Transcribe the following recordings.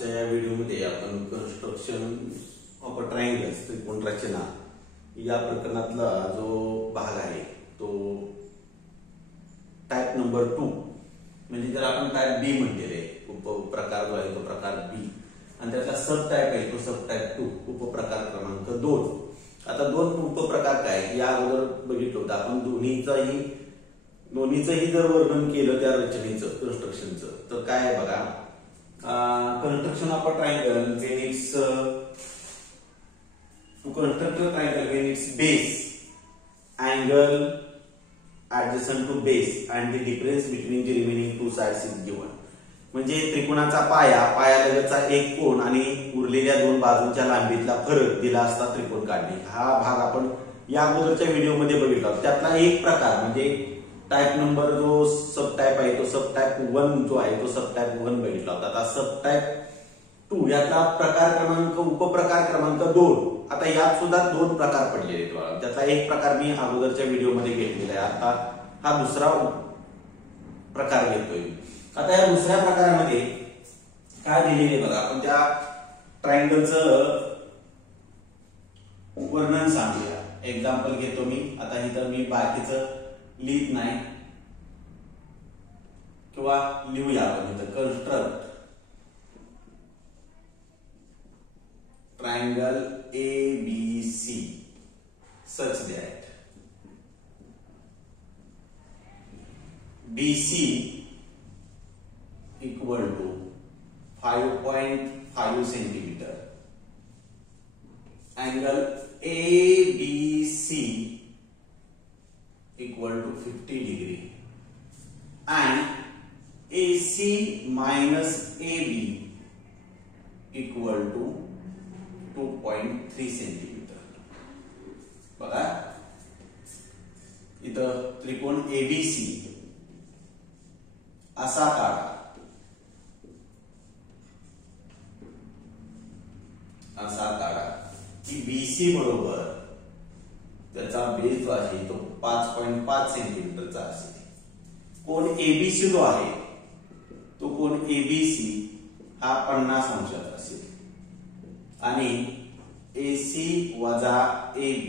आजच्या या व्हिडिओमध्ये आपण कन्स्ट्रक्शन ऑफ अ ट्रायंगल्स त्रिकोण रचना या प्रकरणातला जो भाग आहे तो टाइप नंबर 2 म्हणजे जर आपण टाइप बी म्हटलेले उपप्रकार जो आहे तो प्रकार बी आणि त्याचा सब टाइप आहे तो सब टाइप 2 उपप्रकार क्रमांक 2. आता दोन उपप्रकार काय या अगोदर बघितलं होतं आपण दोन्हीचंही जर वर्णन केलं त्या रचनेचं कन्स्ट्रक्शनचं तर काय आहे बघा. Construction of a triangle when to construct a triangle when its base angle adjacent to base and the difference between the remaining two sides is given. म्हणजे त्रिकोणाचा पायालगतचा एक कोन आणि उरलेल्या दोन बाजूंच्या लांबीतला फरक दिला असता त्रिकोण काढणे. हा भाग आपण या अगोदरच्या व्हिडिओमध्ये बघितला. त्यातला एक प्रकार म्हणजे टाइप नंबर जो सब टाइप आहे तो सब टाइप 1 जो आहे तो सब टाइप 1 बघितला होता. आता सब टाइप 2 यातला प्रकार क्रमांक उपप्रकार क्रमांक 2. आता यात सुद्धा दोन प्रकार पडलेले आहेत. त्यातला एक प्रकार मी अगोदरच्या व्हिडिओमध्ये घेतलेला आहे. आता हा दुसरा प्रकार घेतोय. आता या दुसऱ्या प्रकारामध्ये काय दिलेले बघा. आपण त्या ट्रायंगलचं वर्णन सांगूया. एक्झाम्पल घेतो मी. आता इथं मी बाकीचं लिहित नाही किंवा लिहूया आपण इथं. Construct triangle ABC such that BC equal to 5.5 centimeter, angle ABC equal to 50 degree and AC minus AB equal to 2.3 centimeter. बघा इथं त्रिकोण ABC असा काढा. की BC बरोबर त्याचा बेस जो आहे तो 5.5 सेंटीमीटरचा असेल. कोण ABC जो आहे तो कोण ABC हा 50 अंशाचा असेल आणि AC वजा AB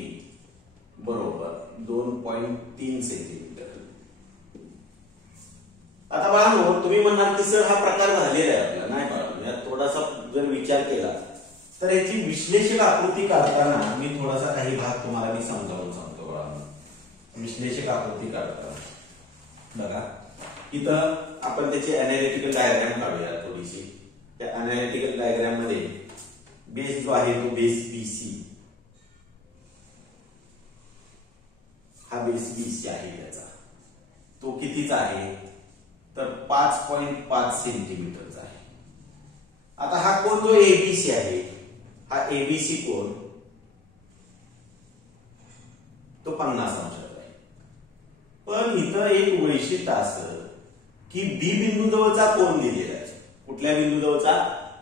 बरोबर 2.3 सेंटीमीटर. आता बाळांनो तुम्ही म्हणाल की सर हा प्रकार झालेला आहे आपला. नाही बाळांनो, यात थोडासा जर विचार केला तर याची विश्लेषक आकृती काढताना मी थोडासा काही भाग तुम्हाला मी समजावून सांगतो बाळांनो. विश्लेषक आकृती काढताना बघा इथं आपण त्याची अनालिटिकल डायग्राम काढूया थोडीशी. त्या अनालिटिकल डायग्राम मध्ये बेस जो आहे तो बेस BC हा बेस BC आहे. त्याचा तो कितीचा आहे तर 5.5 सेंटीमीटरचा आहे. आता हा कोण जो ABC आहे हा ABC कोण तो 50 अंशाचा आहे. पण इथं एक वैशिष्ट्य असं की B बिंदू जवळचा कोण दिलेला आहे. कुठल्या बिंदू जवळचा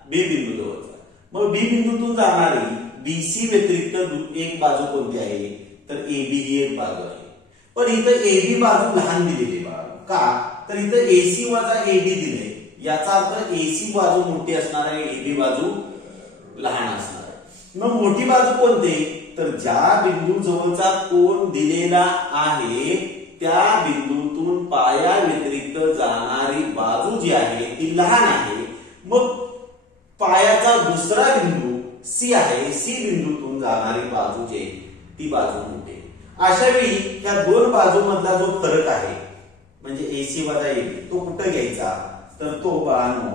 B बिंदू जवळचा. मग B बिंदूतून जाणारी BC व्यतिरिक्त एक बाजू कोणती आहे तर AB ही एक बाजू आहे. पण इथं AB बाजू लहान दिलेली आहे. का तर इथं AC वजा AB दिले. याचा अर्थ AC बाजू मोठी असणार आहे, AB बाजू लहान असणार आहे. मग मोठी बाजू कोणती तर ज्या बिंदू जवळचा कोन दिलेला आहे त्या बिंदूतून पाया व्यतिरिक्त जाणारी बाजू जी आहे ती लहान आहे. मग पायाचा दुसरा बिंदू C आहे, C बिंदूतून जाणारी बाजू जी आहे ती बाजू मोठी. अशा वेळी या दोन बाजूमधला जो फरक आहे म्हणजे AC वजा AB तो कुठं घ्यायचा तर तो बाळांनो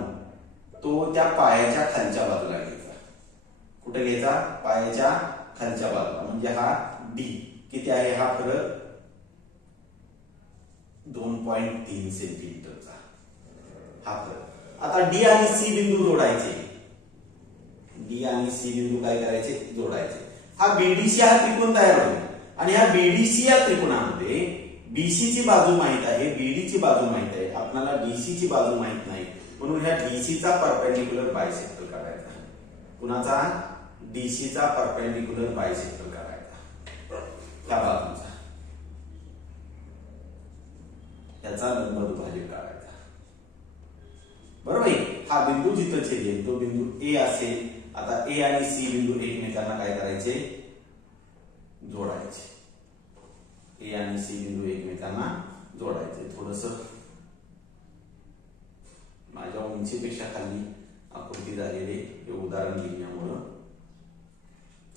तो त्या पायाच्या खालच्या बाजूला घ्यायचा. कुठे घ्यायचा पायाच्या खालच्या बाजूला. म्हणजे हा D किती आहे हा फरक 2.3 सेंटीमीटरचा हा फरक. आता D आणि C बिंदू जोडायचे. D आणि C बिंदू काय करायचे जोडायचे. हा BDC हा त्रिकोण तयार होईल आणि ह्या BDC या त्रिकोणामध्ये BC ची बाजू माहित आहे, BD ची बाजू माहित आहे, आपल्याला DC ची बाजू माहित नाही. म्हणून ह्या DC चा परपेंडिक्युलर बायसेक्टर काढायचा. कुणाचा DC चा परपेंडिक्युलर बायसेक्टर काढायचा त्या बाजूचा. त्याचा लंब दुभाजक काढायचा. बरोबर आहे. हा बिंदू जिथं छेदेल तो बिंदू ए असेल. आता ए आणि सी बिंदू एकमेकांना काय करायचे, जोडायचे. ए आणि सी बिंदू एकमेकांना जोडायचे. थोडस माझ्या उंचीपेक्षा खाली आकृती झालेले हे उदाहरण लिहिण्यामुळं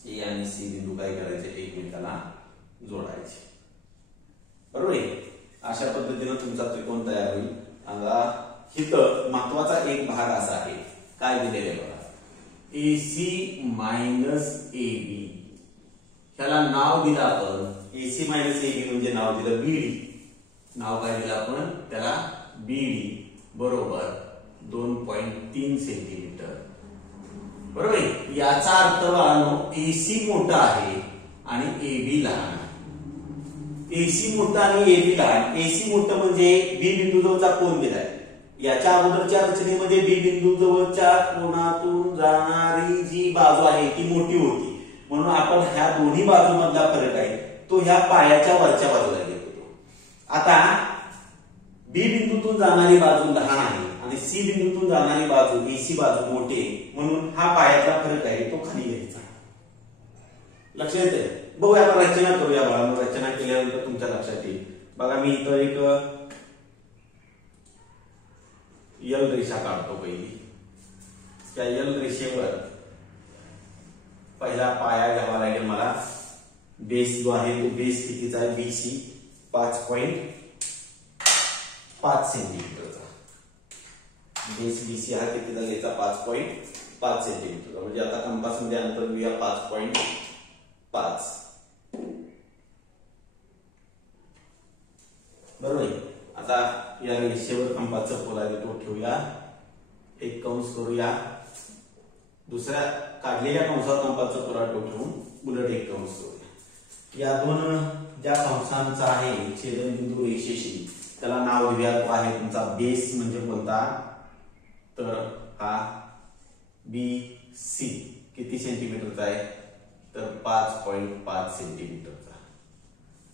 ए आणि सी बिंदू काय करायचे, एकमेकांना जोडायचे. बरोबर आहे. अशा पद्धतीने तुमचा त्रिकोण तयार होईल. आता इथं महत्वाचा एक भाग असा आहे, काय दिलेले बघा, AC मायनस AB. ह्याला नाव दिलं आपण AC मायनस AB म्हणजे नाव दिलं BD. नाव काय दिलं आपण त्याला, BD बरोबर 2.3 सेंटीमीटर. बरोबर आहे. याचा अर्थ बाळांनो AC मोठा आहे आणि AB लहान आहे. AC मोठा आणि AB लहान. AC मोठं म्हणजे B बिंदू जवळचा कोन दिलाय. याच्या अगोदरच्या रचनेमध्ये B बिंदू जवळच्या कोनातून जाणारी जी बाजू आहे ती मोठी होती, म्हणून आपण ह्या दोन्ही बाजूमधला फरक आहे तो ह्या पायाच्या वरच्या बाजूला घेत होतो. आता B बिंदूतून जाणारी बाजू लहान आहे आणि C बिंदूतून जाणारी बाजू AC बाजू मोठी आहे, म्हणून हा पायाचा फरक आहे तो खाली घ्यायचा. लक्षात येते. बघूया आपण रचना करूया बाळांनो. रचना केल्यानंतर तुमच्या लक्षात येईल. बघा मी इथं एक यल रेषा काढतो पहिली. त्या यल रेषेवर पहिला पाया घ्यावा लागेल मला. बेस जो आहे तो बेस कितीचा आहे, BC 5.5 सेंटीमीटरचा. बेस BC हा कितीचा घ्यायचा, 5.5 सेंटीमीटरचा. म्हणजे आता कंपास मध्ये अंतर घेऊया 5.5. बरोबर आहे. आता या रेषेवर कंपासचा पोल आहे तो ठेवूया. एक कंस करूया. दुसऱ्या काढलेल्या कंसावर कंपासचा पोल ठेवून उलट एक कंस करूया. या दोन ज्या कंसांचा आहे छेदनबिंदू रेषेशी त्याला नाव देऊया. तो आहे तुमचा बेस. म्हणजे कोणता, तर हा BC किती सेंटीमीटरचा आहे, तर 5.5 सेंटीमीटरचा.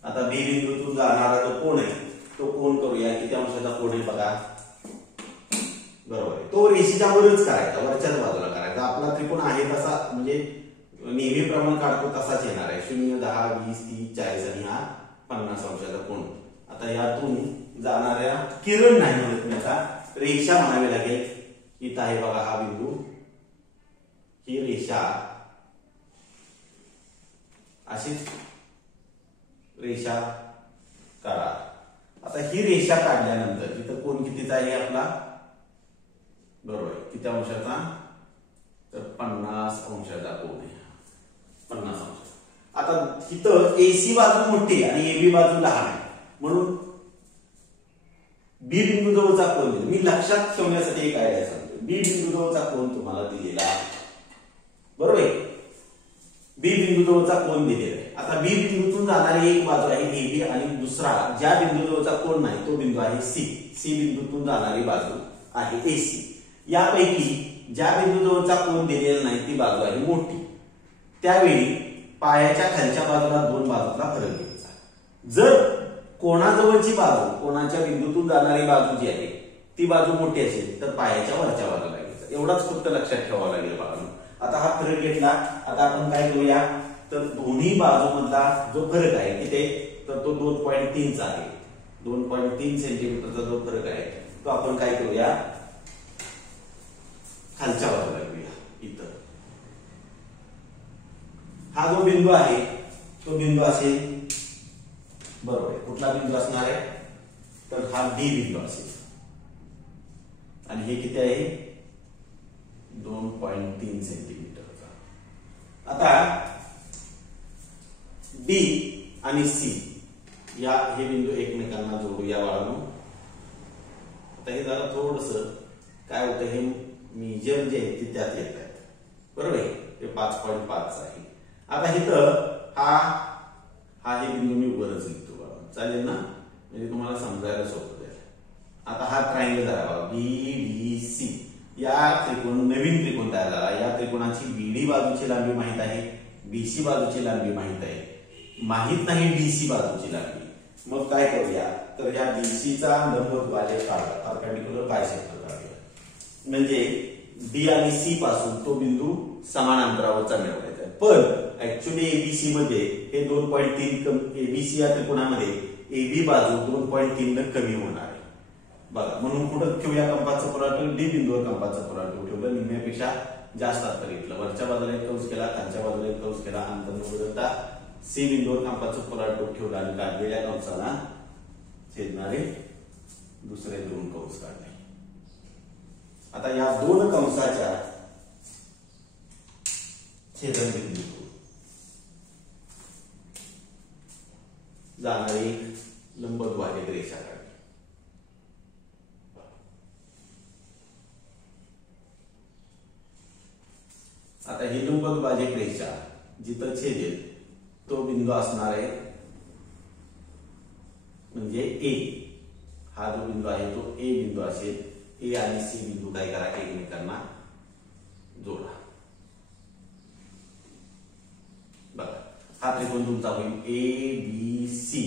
आता B बिंदूतून जाणारा जो कोन आहे तो कोन करूया. किती अंशाचा कोन आहे बघा. बरोबर आहे. तो रेषेच्या वरच करायचा, वरच्याच बाजूला करायचा. आपला त्रिकोण आहे तसा म्हणजे नेहमीप्रमाणे काढतो तसाच येणार आहे. 0, 10, 20, 30, 40 आणि हा 50 अंशाचा कोन. आता यातून जाणाऱ्या किरण नाही म्हणत मी, आता रेषा म्हणावी लागेल. इथं आहे बघा हा बिंदू, ही रेषा अशीच रेषा काढा. आता ही रेषा काढल्यानंतर इथं कोन कितीचा आहे आपला, बरोबर आहे, किती अंशाचा, तर 50 अंशाचा कोन आहे. 50 अंश. आता इथं AC बाजू मोठी आणि AB बाजू लहान आहे, म्हणून B बिंदू जवळचा कोन दिला. मी लक्षात ठेवण्यासाठी एक आयडिया सांगतो. B बिंदू जवळचा कोन तुम्हाला दिलेला आहे, बरोबर आहे. B बिंदू जवळचा कोन दिलेला आहे. आता B बिंदूतून जाणारी एक बाजू आहे AB आणि दुसरा ज्या बिंदू जवळचा कोन नाही तो बिंदू आहे C. C बिंदूतून जाणारी बाजू आहे AC. यापैकी ज्या बिंदू जवळचा कोन दिलेला नाही ती बाजू आहे मोठी. त्यावेळी पायाच्या खालच्या बाजूला दोन बाजूचा फरक घ्यायचा. जर कोणाजवळची बाजू, कोणाच्या बिंदूतून जाणारी बाजू जी आहे ती बाजू मोठी असेल तर पायाच्या वरच्या बाजूला घ्यायचा. एवढाच फक्त लक्षात ठेवावं लागेल बाजू. आता हा फरक घेतला. आता आपण काय करूया, तर दोन्ही बाजूमधला जो फरक आहे किती, तर तो 2.3 चा आहे. 2.3 सेंटीमीटरचा जो फरक आहे तो आपण काय करूया, खालच्या बाजूला घेऊया. इथं हा जो बिंदू आहे तो बिंदू असेल, बरोबर आहे. कुठला बिंदू असणार आहे, तर हा D बिंदू असेल. आणि हे किती आहे, 2.3 सेंटीमीटरचा. आता B आणि C या हे बिंदू एकमेकांना जोडूया बाळांनो. आता हे जरा थोडस काय होतं, हे मेजर जे आहे ते त्यात येत आहेत, बरोबर आहे. ते 5.5 आहे. आता इथं हा हे बिंदू मी वरच लिहितो बाळा, चालेल ना, म्हणजे तुम्हाला समजायला सोपं जाईल. आता हा ट्रायंगल झाला बघा, BDC. या त्रिकोण, नवीन त्रिकोण तयार झाला. या त्रिकोणाची BD बाजूची लांबी माहित आहे, BC बाजूची लांबी माहित आहे, माहित नाही DC बाजूची लांबी. मग काय करूया, तर या BC चा लंबद्वारे परपेंडिक्युलर बायसेक्टर काढूया. म्हणजे बी आणि सी पासून तो बिंदू समान अंतरावरचा मिळवायचा आहे. पण ऍक्च्युली एबीसी मध्ये हे 2.3 एबीसी या त्रिकोणामध्ये एबी बाजू 2.3 न कमी होणार आहे. बघा, म्हणून कुठं ठेवूया कंपासचा पुराठा, डी बिंदूवर कंपासचा पुराठा ठेवलं, निम्म्यापेक्षा जास्त अंतर घेतलं, वरच्या बाजूला एक कंस केला, खालच्या बाजूला एक कंस केला, अंतर न बदलता सी बिंदूवर कंपासचा पुराठा ठेवला आणि काढलेल्या कंसाला छेदणारे दुसरे दोन कंस काढले. आता या दोन कंसाच्या छेदनबिंदूतून जाणारी लंबद्वाजक रेषा काढली. आता ही लंबद्वाजक रेषा जिथं छेदेल तो बिंदू असणार आहे म्हणजे ए. हा जो बिंदू आहे तो ए बिंदू असेल. ए आणि सी बिंदू काय करा, एकमेकांना जोडा. बघा, हा त्रिकोण तुमचा होईल ए बी सी.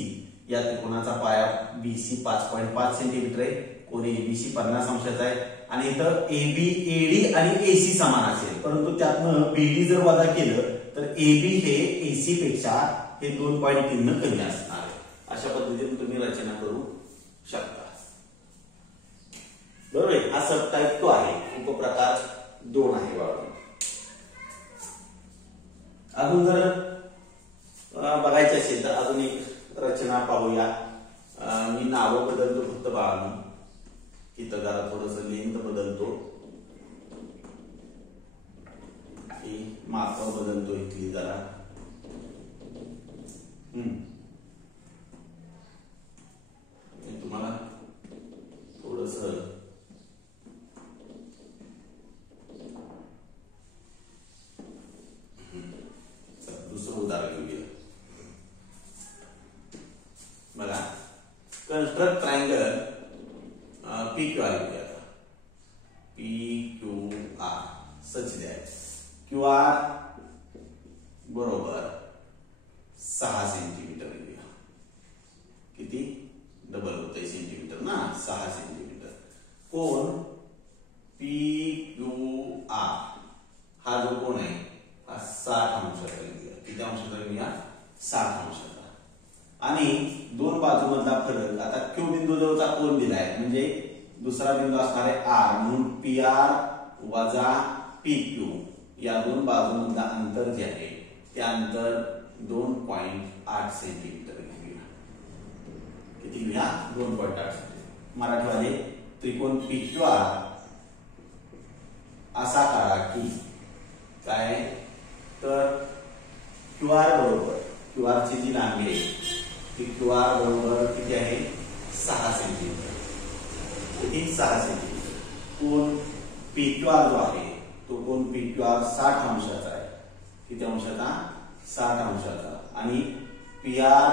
या त्रिकोणाचा पाया बीसी 5.5 सेंटीमीटर आहे, कोन एबीसी 50 अंशाचा आहे आणि इथं एबी एडी आणि एसी समान असेल, परंतु त्यातनं बीडी जर वजा केलं तर एबी हे एसी पेक्षा हे 2.3 न कमी असणार आहे. अशा पद्धतीने तुम्ही रचना करू शकता. बरोबर, हा सब टाइप तो आहे, उपप्रकार 2 आहे. बाबा, अजून जर बघायचे असेल तर अजून एक रचना पाहूया. मी नाव बदलतो फक्त बाळांनो, इथं जरा थोडस लेंथ बदलतो, माप बदलतो इथली जरा. तुम्हाला थोडस दुसरं उदाहरण घेऊया. बघा, construct triangle P Q R घेऊया. पी क्यू आर सच द्या. क्यू आर बरोबर 6 सेंटीमीटर घेऊया. किती डबल होतंय सेंटीमीटर ना, 6 सेंटीमीटर. कोण पी क्यू आर हा जो कोण आहे हा 60 अंशाचा घेऊया. किती अंशाचा घेऊया? 60 अंशाचा. आणि दोन बाजूमधला फरक, आता क्यू बिंदू जवळचा कोन दिलाय म्हणजे दुसरा बिंदू असणार आहे आर, म्हणून पी आर वजा पी क्यू या दोन बाजूमधला अंतर जे आहे ते अंतर 2.8 सेंटीमीटर घेऊया. किती घेऊया? 2.8 सेंटीमीटर. मराठीवाले त्रिकोण पी क्यू आर असा काढा की काय तर क्यू आर बरोबर क्यू आर ची जी लांबी आहे ती क्यू आर बरोबर किती आहे? 6 सेंटीमीटर. किती? 6 सेंटीमीटर. कोण पी क्यू आर जो आहे तो कोण पी क्यू आर 60 अंशाचा आहे. किती अंशाचा? 60 अंशाचा. आणि पी आर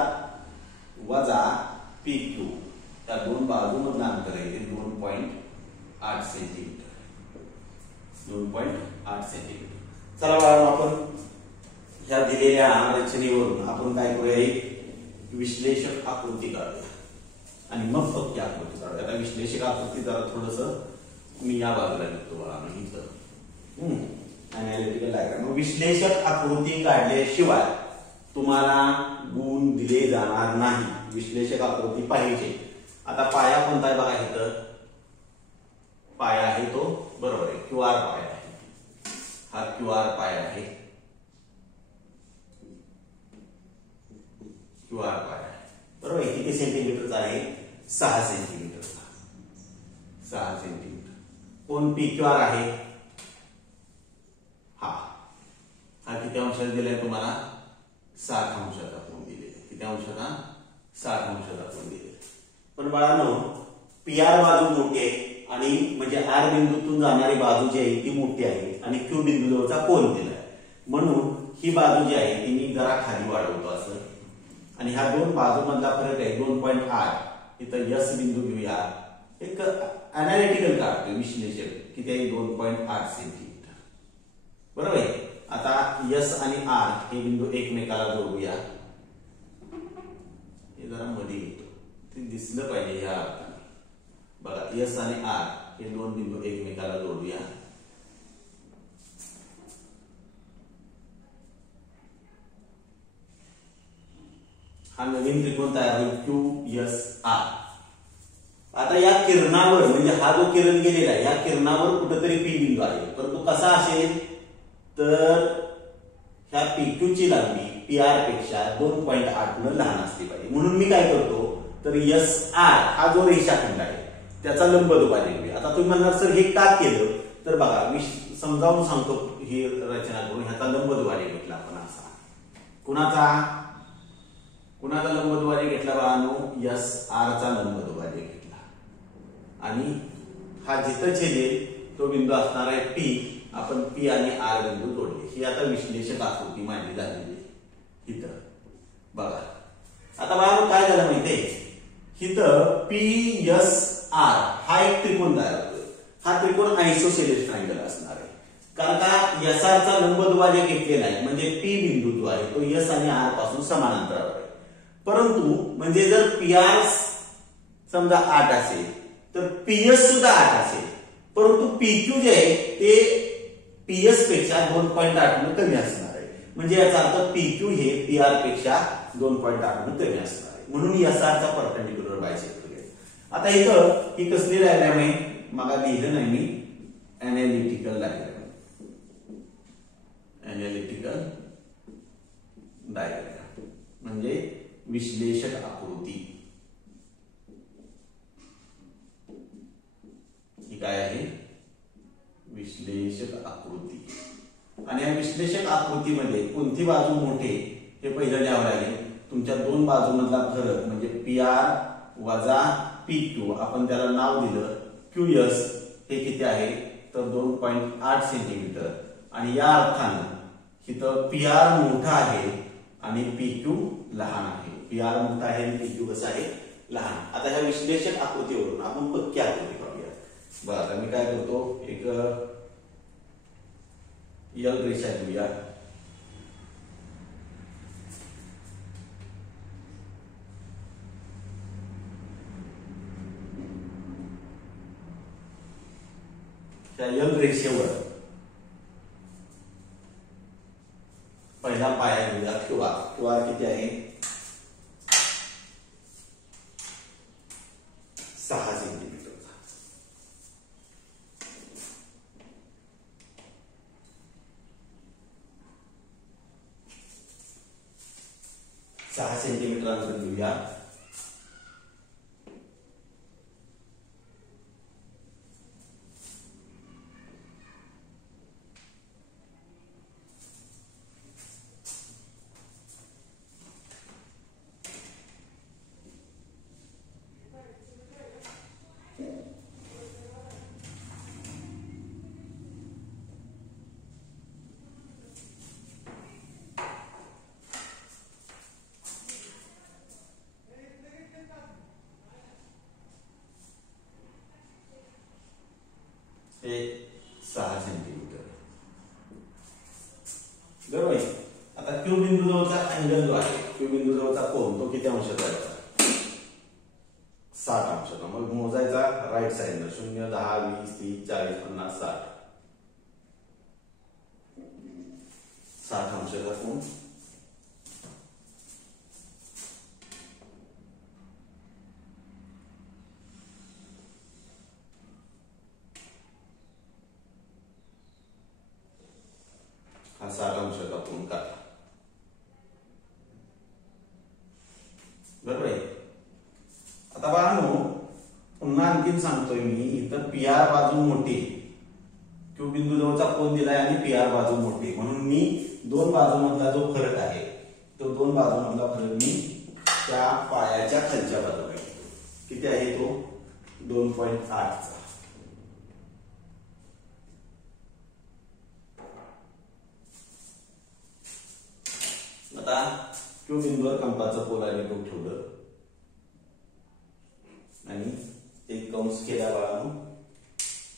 वजा पी क्यू त्या दोन बाजूमधलं अंतर आहे ते 2.8 सेंटीमीटर. 2.8 सेंटीमीटर. चला बाळांनो, आपण ह्या दिलेल्या रचनेवरून आपण काय करूया? एक विश्लेषक आकृती काढूया आणि मग फक्त आकृती काढूया. आता विश्लेषक आकृती जरा थोडस मी या बाजूला घेतो बाळांनो, इथं अनालिटिकल डायग्राम. विश्लेषक आकृती काढल्याशिवाय तुम्हाला गुण दिले जाणार नाही. विश्लेषक आकृती पाहिजे. आता पाया कोणता आहे बघा, इथं पाया आहे तो बरोबर आहे क्यू आर पाया आहे. हा क्यू आर पाया आहे. क्यू आर पाया आहे बरोबर आहे. किती सेंटीमीटरचा आहे? 6 सेंटीमीटरचा. 6 सेंटीमीटर. कोण पी क्यू आर आहे? हा किती अंशात दिलाय तुम्हाला? 60 अंशाचा कोन दिलेला. किती अंशाचा? 60 अंशाचा कोन दिलेला. पण बाळांनो, पी आर बाजू मोठी आहे आणि म्हणजे आर बिंदूतून जाणारी बाजू जी आहे ती मोठी आहे आणि क्यू बिंदू जवळचा कोन दिलाय, म्हणून ही बाजू जी आहे ती मी जरा खाली वाढवतो असं. आणि ह्या दोन बाजूमधला फरक आहे 2.8. इथं यस बिंदू घेऊया. एक अनालिटिकल काढतोय विश्लेषक. किती आहे? 2.8 सेंटीमीटर बरोबर आहे. आता यस आणि आर हे बिंदू एकमेकाला जोडूया. हे जरा मध्ये येतो, ते दिसलं पाहिजे ह्या अर्थाने. बघा, यस आणि आर हे दोन बिंदू एकमेकाला जोडूया. हा नवीन त्रिकोण तयार होईल QSR. आता या किरणावर म्हणजे हा जो किरण गेलेला आहे या किरणावर कुठेतरी P बिंदू आहे, परंतु कसा असेल तर ह्या PQ ची लांबी PR पेक्षा 2.8 न लहान असली पाहिजे. म्हणून मी काय करतो तर SR हा जो रेषाखंड आहे त्याचा लंबदुभाजक घेऊया. आता तुम्ही म्हणणार सर हे का केलं तर बघा मी समजावून सांगतो ही रचना करून. ह्याचा लंबदुभाजक घेतला आपण असा. कुणाचा लंबदुभाजक घेतला बाळांनो SR चा लंबदुभाजक घेतला आणि हा जिथं छेदेल तो बिंदू असणार आहे P. आपण P आणि R बिंदू जोडले. ही आता विश्लेषक आकृती मांडली झालेली इथं बघा. आता बाळांनो काय झालं माहितीये इथं PSR हा एक त्रिकोण तयार होतो. हा त्रिकोण आयसोसेलेस ट्रायंगल असणार आहे कारण का SR चा लंबदुभाजक घेतलेला आहे म्हणजे P बिंदू जो आहे तो S आणि R पासून समान अंतरावर आहे. परंतु म्हणजे जर PR समजा 8 असेल तर PS सुद्धा 8 असेल, परंतु PQ जे आहे ते PS पेक्षा 2.8 न कमी असणार आहे. म्हणजे याचा अर्थ PQ हे PR पेक्षा 2.8 न कमी असणार आहे. म्हणून SR चा परपेंडिक्युलर बायसेक्टर आहे. आता इथं ही कसली डायग्राम आहे मला लिहिलं नाही मी. एनालिटिकल डायग्राम म्हणजे विश्लेषक आकृती. ही काय आहे विश्लेषक आकृती. आणि या विश्लेषक आकृतीमध्ये कोणती बाजू मोठे हे पहिलं लिहावं लागेल. तुमच्या दोन बाजूमधला फरक म्हणजे PR वजा PQ आपण त्याला नाव दिलं QS हे किती आहे तर 2.8 सेंटीमीटर. आणि या अर्थानं इथं PR मोठा आहे आणि PQ लहान आहे. PR मोठा आहे आणि PQ कसा आहे लहान. आता ह्या विश्लेषक आकृतीवरून आपण पक्की आकृती पाहूया. बघा आता मी काय करतो एक यल रेषा घेऊया. त्या यल रेषेवर पहिला पाया घेऊया QR किती आहे 6 सेंटीमीटरचा. सहा सेंटीमीटर अंतर घेऊया. हे 6 सेंटीमीटर बरोबर. आता Q बिंदू जवळचा अँगल जो आहे Q बिंदू जवळचा कोन तो किती अंशाचा आहे 60 अंशाचा. मग मोजायचा राईट साइडला 0 10 20 30 40 50 60 60 अंशाचा कोन. हा 60 अंशाचा कोन काढा बरोबर आहे. आता बाळांनो पुन्हा आणखीन सांगतोय मी इथं PR बाजू मोठी Q बिंदू जवळचा कोन दिलाय आणि PR बाजू मोठी म्हणून मी दोन बाजूमधला जो फरक आहे तो दोन बाजूमधला फरक मी त्या पायाच्या खालच्या बाजूला घेतो. किती आहे तो 2.8 चा. आता Q बिंदूवर कंपाचं पोलॅरिटी ठेवलं आणि एक कंस केला बाळांनो.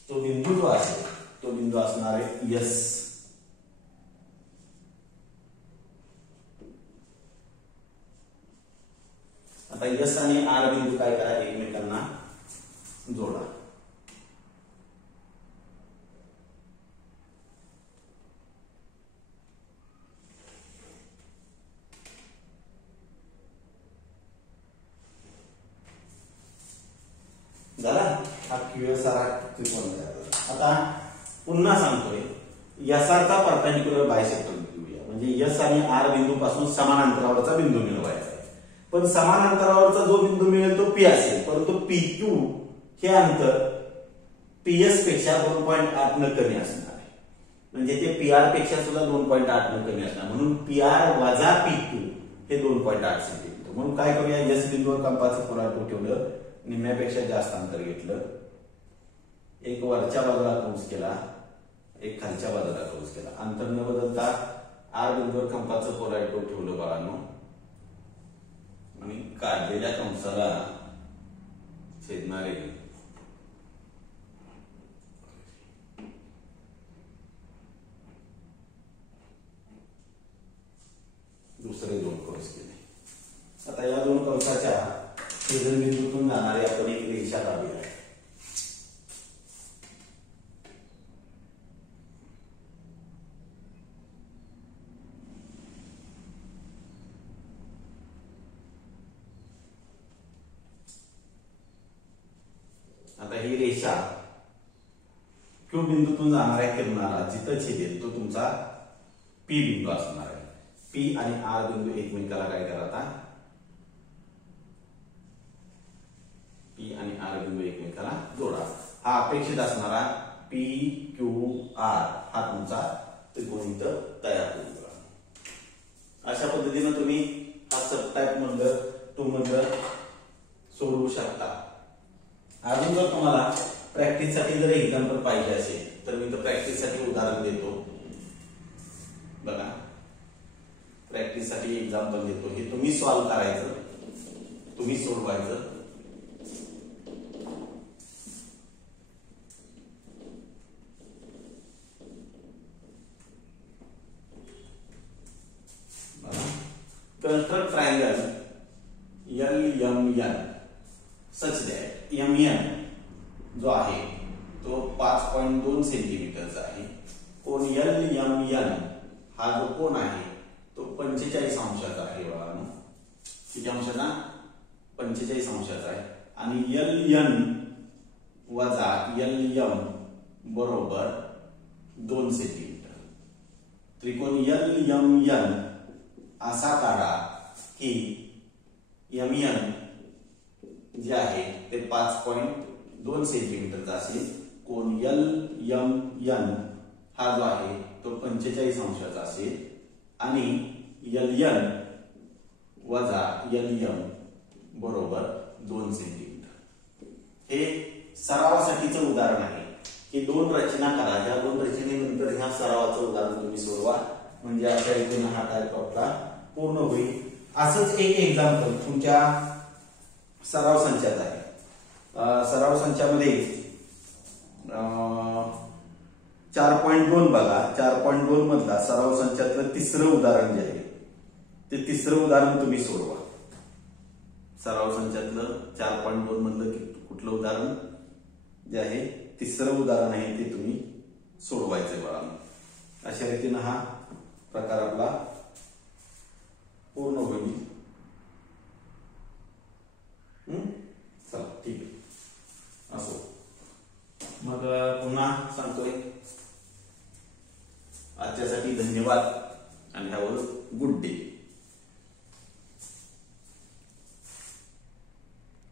तो बिंदू जो आहे तो बिंदू असणार आहे S. आता S आणि R बिंदू काय करा एकमेकांना जोडा. हा QSR हा त्रिकोण तयार झाला. आता पुन्हा सांगतोय यासारखा परपेंडिक्युलर बायसेक्टर घेऊया. म्हणजे एस आणि आर बिंदू पासून समान अंतरावरचा बिंदू मिळवायचा आहे. पण समान अंतरावरचा जो बिंदू मिळेल तो पी असेल, परंतु PQ हे अंतर PS पेक्षा 2.8 न कमी असणार आहे. म्हणजे ते PR पेक्षा सुद्धा 2.8 न कमी असणार. म्हणून PR वजा PQ हे 2.8 सेंटीमीटर. म्हणून काय करूया, एस बिंदूवर कंपाचं कोराटो ठेवलं, निम्म्यापेक्षा जास्त अंतर घेतलं, एक वरच्या बाजूला कंस केला, एक खालच्या बाजूला कंस केला. अंतर न बदलता आर बिंदूवर कंपाचं कोराटो ठेवलं बाळांनो आणि काढलेल्या कंसाला छेदणारे दुसरे दोन कंस केले. आता या दोन कंसाच्या छेदनबिंदूतून जाणारी आपण एक रेषा काढली आहे. आता ही रेषा Q बिंदूतून जाणाऱ्या किरणाला जिथं छेदेल तो तुमचा P बिंदू असणार आहे. P आणि R बिंदू एकमेकाला काय करा, आता P आणि R बिंदू एकमेकाला जोडा. हा अपेक्षित असणारा PQR हा तुमचा त्रिकोण इथं तयार होईल. अशा पद्धतीने तुम्ही हा सब टाइप मधलं 2 मधलं सोडवू शकता. अजून जर तुम्हाला प्रॅक्टिस साठी जर एक्झाम्पल पाहिजे असेल तर मी तर प्रॅक्टिस साठी उदाहरण देतो. बघा, प्रॅक्टिस साठी एक्झाम्पल देतो. हे तुम्ही सॉल्व्ह करायचं, तुम्ही सोडवायचं. Construct triangle LMN such that MN जो आहे तो 5.2 सेंटीमीटरचा आहे. कोण LMN हा जो कोण आहे तो 45 अंशाचा आहे. बघा, किती अंशाचा? 45 अंशाचा आहे. आणि LN वजा LM बरोबर 2 सेंटीमीटर. त्रिकोण LMN असा काढा की MN जे आहे ते 5.2 सेंटीमीटरचा असेल. कोण LMN हा जो आहे तो 45 अंशाचा असेल आणि LN वजा LM बरोबर 2 सेंटीमीटर. हे सरावासाठीचं उदाहरण आहे की 2 रचना करा. त्या 2 रचनेनंतर ह्या सरावाचं उदाहरण तुम्ही सोडवा. म्हणजे अशा रीतीने हा टाइप आपला पूर्ण होईल. असंच एक एक्झाम्पल तुमच्या सराव संचात आहे. सराव संचामध्ये 4.2 बघा, 4.2 मधला सराव संचातलं तिसरं उदाहरण जे आहे ते तिसरं उदाहरण तुम्ही सोडवा. सराव संचातलं 4.2 मधलं कुठलं उदाहरण जे आहे तिसरं उदाहरण आहे ते तुम्ही सोडवायचं बघा. अशा रीतीने हा प्रकार आपला पूर्ण होईल. चला, ठीक आहे. असो मग पुन्हा सांगतोय, आजच्यासाठी धन्यवाद आणि हॅव अ गुड डे.